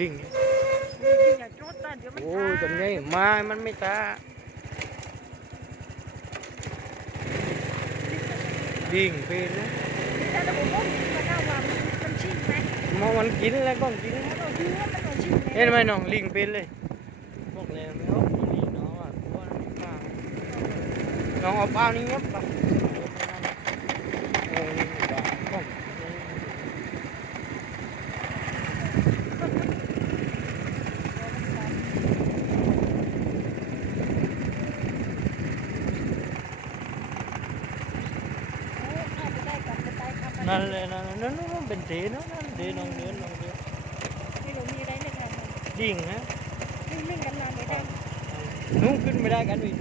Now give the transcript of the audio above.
ลิงอย่าโจดนะเดี๋ยวมันโอ้ยตอนนี้มามันไม่ตาลิงเป็นนะแต่เราบอกว่ามันน่าว่ามันชิมไหมมองมันกินแล้วก็กินถ้าเราดูว่ามันเราชิมเห็นไหมน้องลิงเป็นเลยบอกเลยไม่เอาลิงน้องอะกลัวน้องไม่กล้าน้องเอาเป้านี่เงียบไปโอ้ยบ้าบ้า นั่นเลยนั่นนั่นนั่นเป็นเทนะนั่นเทน้องเดินนองเดินไม่รู้มีอะไรในงานดิ่งนะนิ่งกันนานไม่ได้นุ่งขึ้นไม่ได้กันอีก